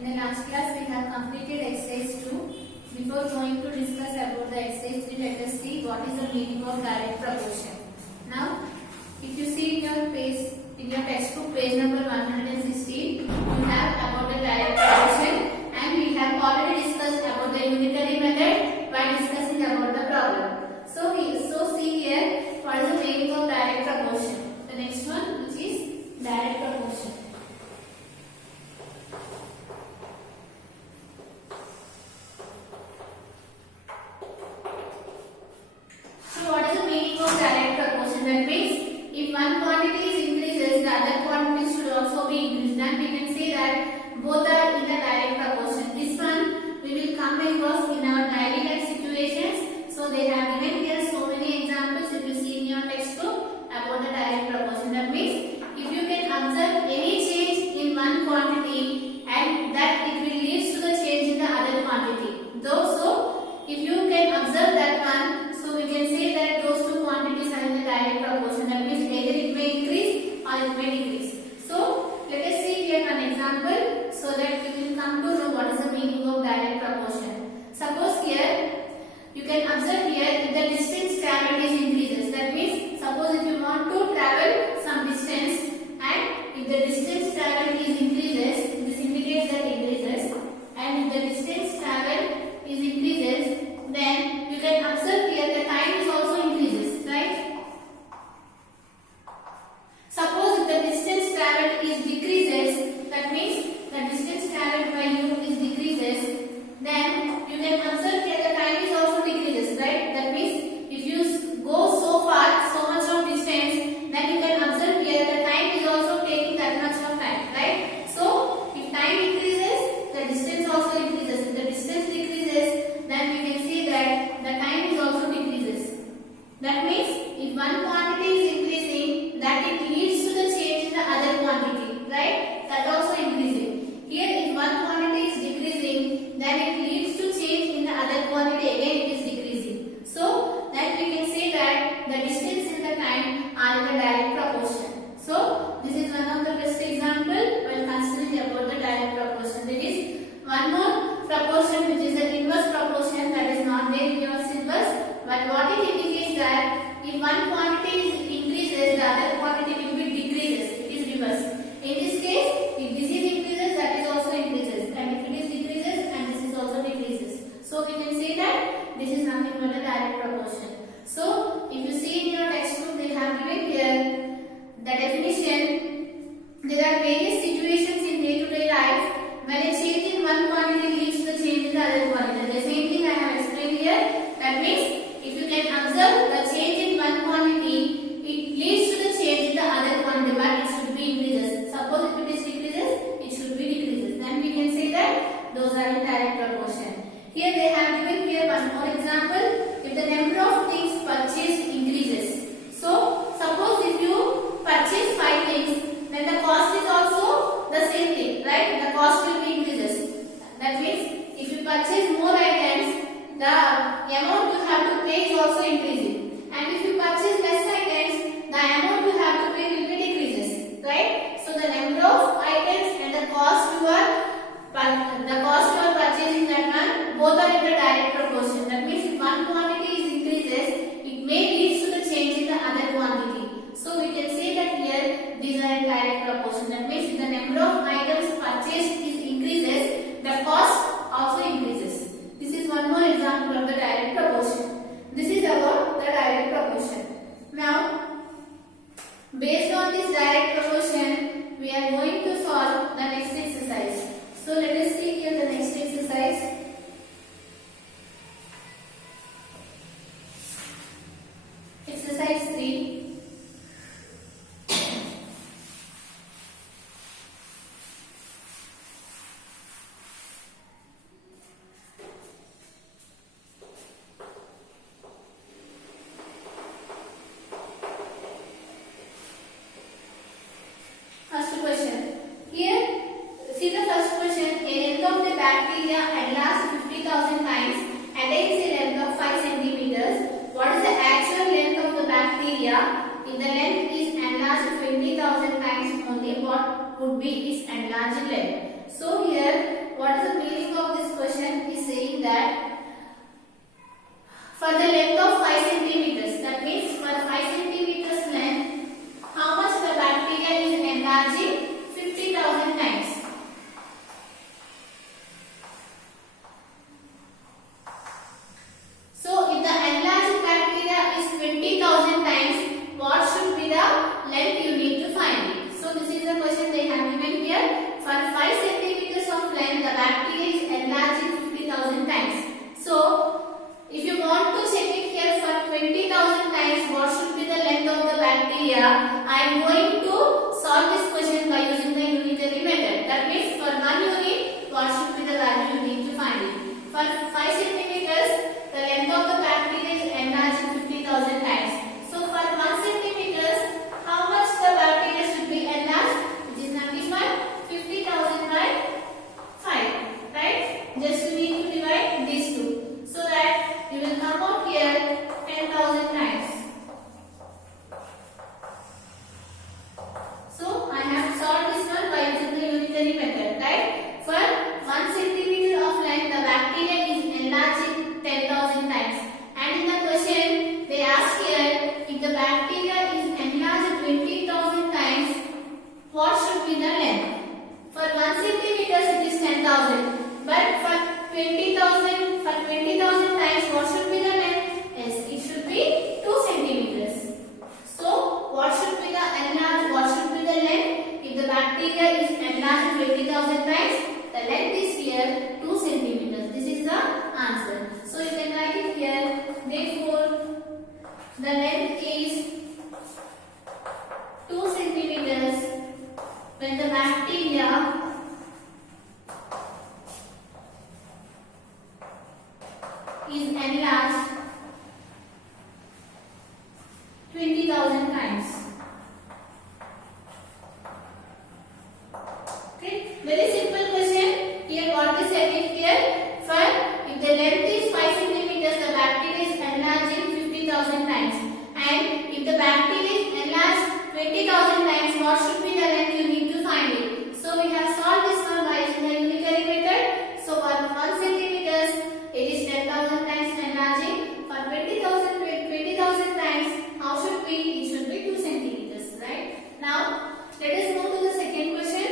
In the last class, we have completed exercise 2. Before going to discuss about the exercise 3, let us see what is the meaning of direct proportion. Now, if you see in your textbook, page number 116, you have about the direct proportion, and we have already discussed about the unitary method by discussing about the problem. So see here what is the meaning of direct proportion. The next one, which is direct proportion. Direct proportion. That means if one quantity is increases, the other quantity should also be increased. Then we can say that both are in the direct proportion. This one we will come across in our daily life situations. So they have given here so many examples. If you see in your textbook about the direct proportion, that means if you can observe any change in one quantity and that it will lead to the change in the other quantity. So if you can observe that one, so we can say that those two quantities are in the direct proportion. That means either it may increase or it may decrease. So let us see here an example so that we will come to know what is the meaning of direct proportion. Suppose here you can observe here if the distance traveled is increases. That means suppose if you want to travel some distance and if the distance traveled is increases, this indicates that increases, and if the distance traveled is increases, then you can observe here the time is also increases, right? Suppose if the distance traveled is decreases, that means the distance traveled by you is decreases, then you can observe here the time is also decreases, right? That means if you go so far, so much of distance, then you can observe here the time is also taking that much of time, right? So if time increases, the distance also increases. If the distance decreases, then we can see that the time is also decreases. That means if one quantity is increasing, that it leads to the change in the other quantity, right? That also increasing. Here if one quantity is decreasing, then it leads to change in the other quantity, again it is decreasing. So that we can say that the distance and the time are in the direct proportion. So this is one of the best example when considering about the direct proportion. There is one more proportion which is the inverse proportion, that is not there in your syllabus, but what it indicates that if one quantity increases, the other quantity will be decreases. It is reverse. In this case, if this is increases, that is also increases, and if it is decreases, and this is also decreases. So we can say that this is nothing but a direct proportion. So if you see in your textbook, they have given here the definition. There are various situations in day-to-day life when a change in one quantity leads to the change in the other quantity. The same thing I have explained here. That means if you can observe the change in one quantity, it leads to the change in the other quantity, but it should be increases. Suppose if it is decreases, it should be decreases. Then we can say that those are in direct proportion. Here they have given here one more example. If the number of things purchased increases. So suppose if you purchase 5 things, then the cost is also the same thing, right? The cost will be increases. That means if you purchase more items, the amount you have to pay is also increasing. And if you purchase less items, the amount you have to pay will be decreases, right? So the number of items and the cost you are purchasing that one, both are in the direct proportion. That means if one quantity is increases, it may lead to the change in the other quantity. So we can say that here these are in direct proportion. That means if the number of items purchased is increases, the cost also increases. This is one more example of the direct proportion. This is about the direct proportion. Now, based on this direct proportion, we are going to solve the next exercise. So let us see here the next exercise. Exercise 3. First question. Here, see the first question. A length of the bacteria at last 50,000 times attains a length of 5 centimeters. What is the actual length of the bacteria if the length is enlarged 20,000 times only? What would be its enlarged length? So here But for 20,000 times, what should be the length? Yes, it should be 2 centimeters. So, what should be the enlarged? What should be the length? If the bacteria is enlarged 20,000 times, the length is here 2 centimeters. This is the answer. So, you can write it here. Therefore, the length is 2 centimeters when the bacteria is enlarged 20,000 times. Okay, very simple question. Here what is said here? For if the length is 5 centimeters, the bacteria is enlarged in 50,000 times. And if the bacteria is enlarged 20,000 times, what should be the length? You need to find it. So we have solved this one by using the unitary method. So for 1 centimeters, it is 10,000 times enlarging. For 20,000 times, how should be? It should be 2 centimeters, right? Now, let us move to the second question.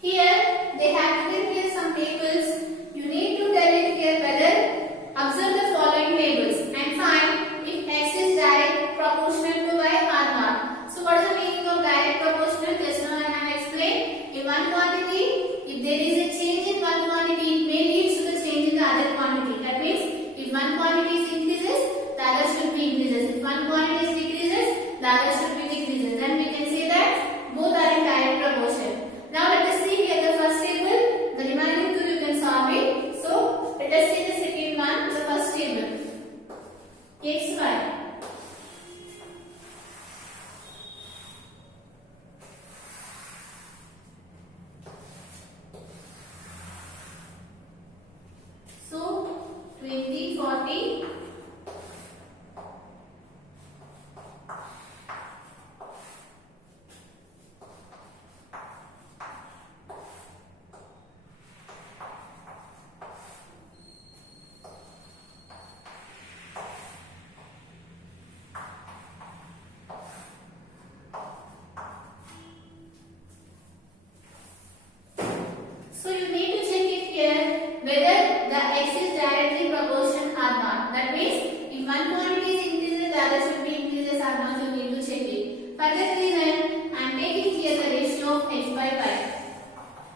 Here, they have written here some tables. You need to tell it here whether observe the following tables and find if x is direct proportional to y or not. So, what is the meaning of direct proportional? Just now I have explained. In one quantity, if there is a change in one quantity, it may lead to the change in the other quantity. That means, if one quantity is increases, the other should be increases. If one quantity is decreases, the other should be decreases. Then we can say that both are in direct proportion. Now let us see here the first table. The remaining two you can solve it. So let us see the second one, the first table. X, Y. So 20, 40. So you need to check it here whether the x is directly proportional or not. That means if one quantity is increases, the other should be increases or not. You need to check it. For that reason, I am taking here the ratio of x by y.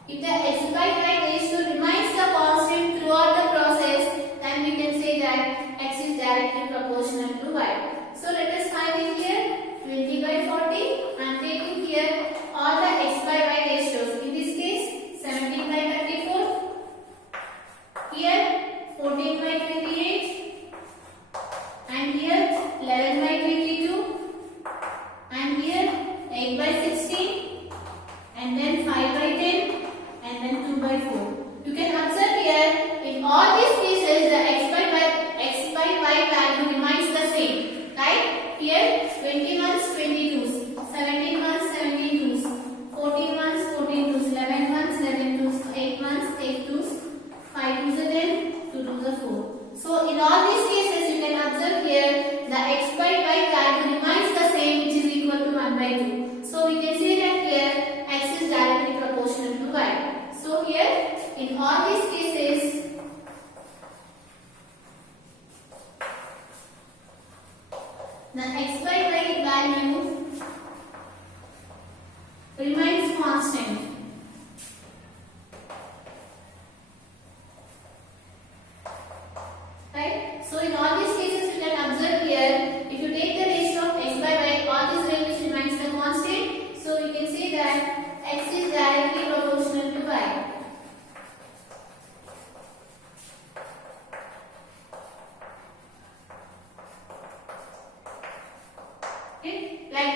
If the x by y ratio remains the constant throughout the process, then we can say that x is directly proportional to y. So let us find it here. 20 by 40. I am taking here all the x by y ratios. In this case, 17 by 34, here 14 by 28, and here 11 by 22, and here 8 by 16, and then 5 by 10, and then 2 by 4. You can observe here, in all these cases, the x by y value remains the same, right? Here 20 ones, 22s, 17 ones, 17 twos, 14 ones, 14 twos, 11 ones, 11 twos, 8 ones, 8 twos, 5 twos are 10, 2 twos are 4. So in all these cases you can observe here the x by y value remains the same, which is equal to 1 by 2. So we can say that here x is directly proportional to y. So here in all these cases the x by y value remains constant. Right? So in all these cases you can observe here, if you take the ratio of x by y, all these values remains the constant. So we can say that x is directly proportional to y. Okay? Like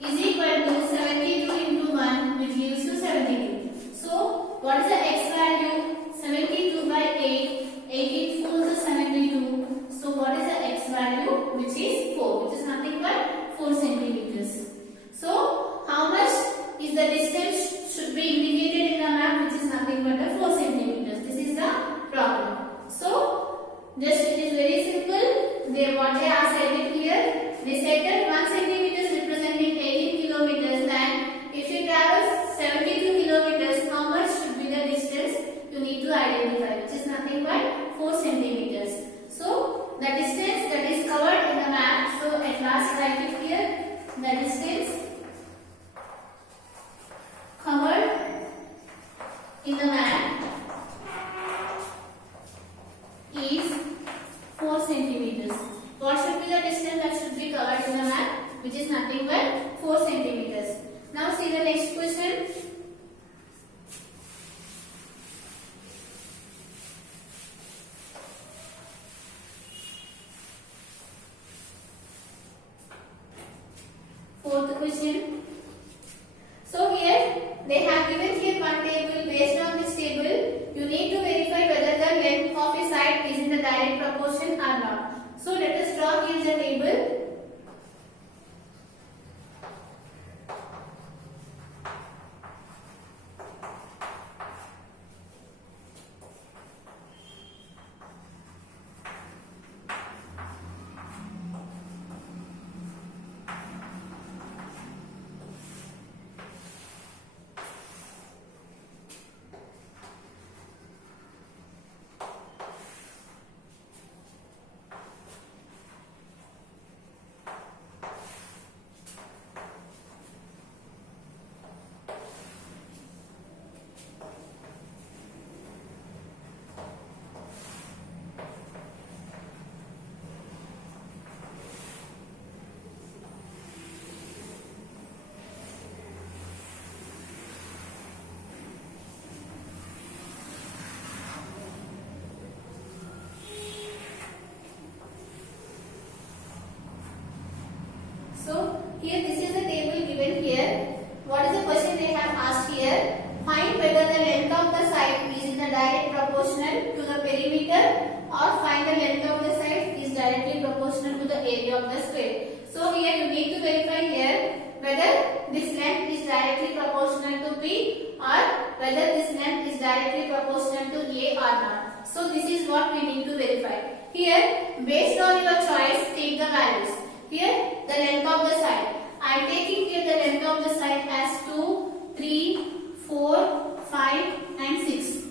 is equal to 72 into 1, which gives you 72. So, what is the x value? 72 by 8. 18 fools is 72. So, what is the x value? Which is 4, which is nothing but 4 centimeters. So, how much is the distance should be indicated in the map, which is nothing but the 4 centimeters. This is the problem. So, just it is very simple. What they are said here, they said that 1 centimeter is representing 18 kilometers. Then, if you travel 72 kilometers, how much should be the distance you need to identify, which is nothing but 4 centimeters. So, the distance that is covered in the map. So, at last write it here. The distance covered in the map is 4 centimeters. What should be the distance that should be covered in the map? Which is nothing but 4 centimeters. Now see the next question. Fourth question. So here they have given here one table. Based on this table, you need to verify whether the length of a side is in the direct proportion or not. So let us draw here the table. So here this is the table given here. What is the question they have asked here? Find whether the length of the side is in the direct proportional to the perimeter, or find the length of the side is directly proportional to the area of the square. So here you need to verify here whether this length is directly proportional to B, or whether this length is directly proportional to A or not. So this is what we need to verify. Here, based on your choice, take the values. Here, the length of the side. I am taking here the length of the side as 2, 3, 4, 5 and 6.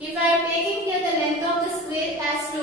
If I am taking here the length of the square as 2,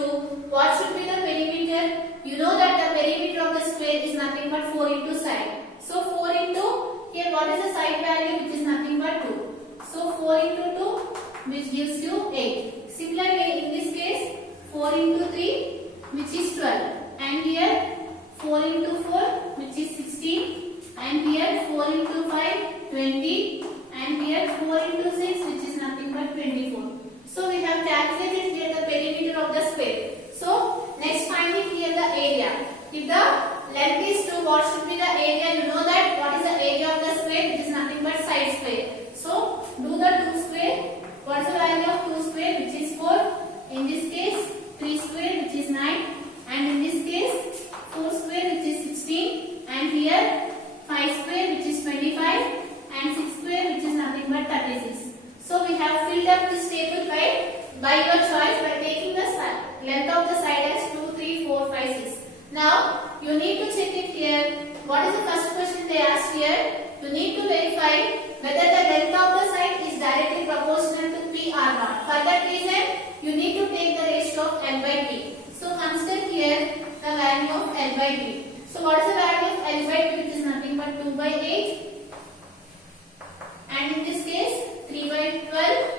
what should be the perimeter? You know that the perimeter of the square is nothing but 4 into side. So 4 into, here what is the side value, which is nothing but 2. So 4 into 2, which gives you 8. Similarly, in this case, 4 into 3, which is 12. And here 4 into 4, which is 16. And here 4 into 5, 20. And here 4 into 6, which is nothing but 24. So we have calculated here the perimeter of the square. So next finding here the area. If the length is 2, what should be the area? You know that what is the area of the square? It is nothing but side square. So do the 2 square. What is the value of 2 square? Which is 4. In this case 3 square, which is 9. And in this case 4 square, which is 16. And here 5 square, which is 25. And 6 square, which is nothing but 36. So we have filled up this table by your choice, by taking the length of the side as 2, 3, 4, 5, 6. Now you need to check it here. What is the first question they asked here? You need to verify whether the length of the side is directly proportional to P or not. For that reason, you need to take the ratio of L by P. So consider here the value of L by P. So what is the value of L by P, which is nothing but 2 by 8. And in this case 3 by 12.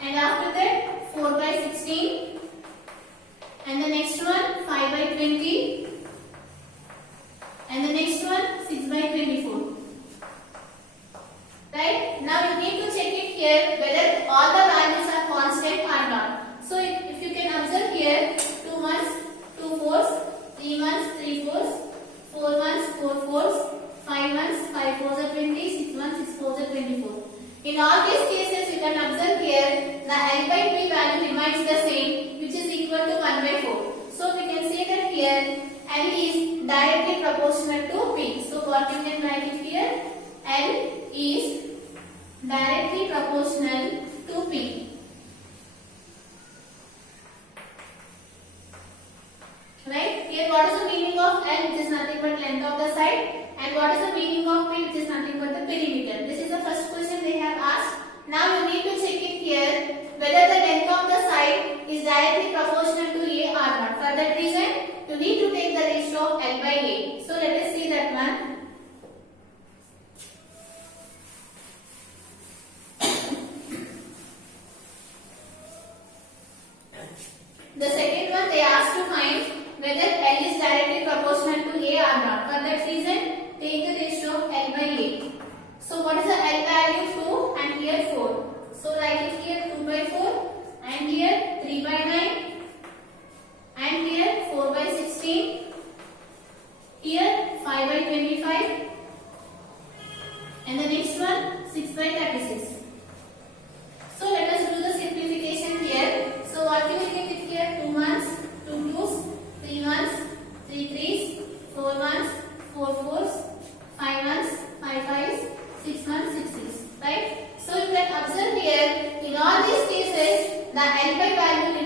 And after that 4 by 16. And the next one 5 by 20. And the next one 6 by 24. Right? Now you need to check it here whether all the values are constant or not. So if you can observe here, 2 ones, 2 fours, 3 ones, 3 fours, 4 ones, 4 fours, In all these cases, you can observe here the L by P value remains the same, which is equal to 1 by 4. So we can say that here L is directly proportional to P. So what you can write it here? L is directly proportional to P. Right? Here what is the meaning of L, which is nothing but length of the side, and what is the meaning of P, which is nothing but the perimeter. This is the first question they have asked. Now you need to check it here whether the length of the side is directly proportional to A or not. For that reason, you need to take the ratio of L by A. So let us see that one. The second one they asked to find whether L is directly proportional to A or not. For that reason, take the ratio of L by A. So what is the L value? 2 and here 4. So write it here 2 by 4 and here 3 by 9 and here 4 by 16. Here 5 by 25 and the next one 6 by 36. So let us do the simplification here. So what you will get it here? 2 ones, 2 twos, 3 ones, 3 threes, 4 ones, 4 fours, 5 ones, 5 fives, 6 ones, 6 six. Right? So you can observe here in all these cases the L by value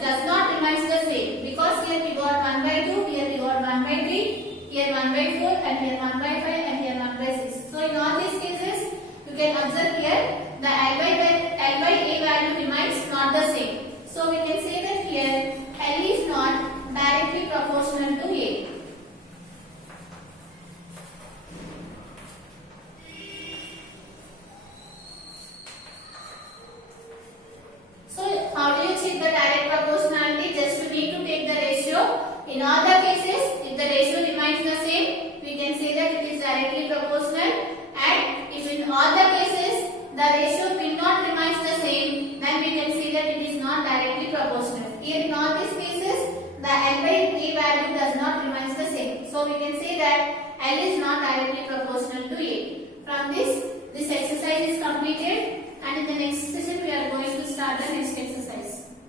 does not remains the same, because here we got 1 by 2, here we got 1 by 3, here 1 by 4 and here 1 by 5 and here 1 by 6. So in all these cases you can observe here the L by A value remains not the same. So we can say that here L is not directly proportional to A. So how do you check the direct proportionality? Just you need to take the ratio. In all the cases, if the ratio remains the same, we can say that it is directly proportional. And if in all the cases the ratio will not remain the same, then we can say that it is not directly proportional. Here in all these cases, the L by A value does not remain the same. So we can say that L is not directly proportional to A. From this exercise is completed, and in the next session we are going to start the next exercise.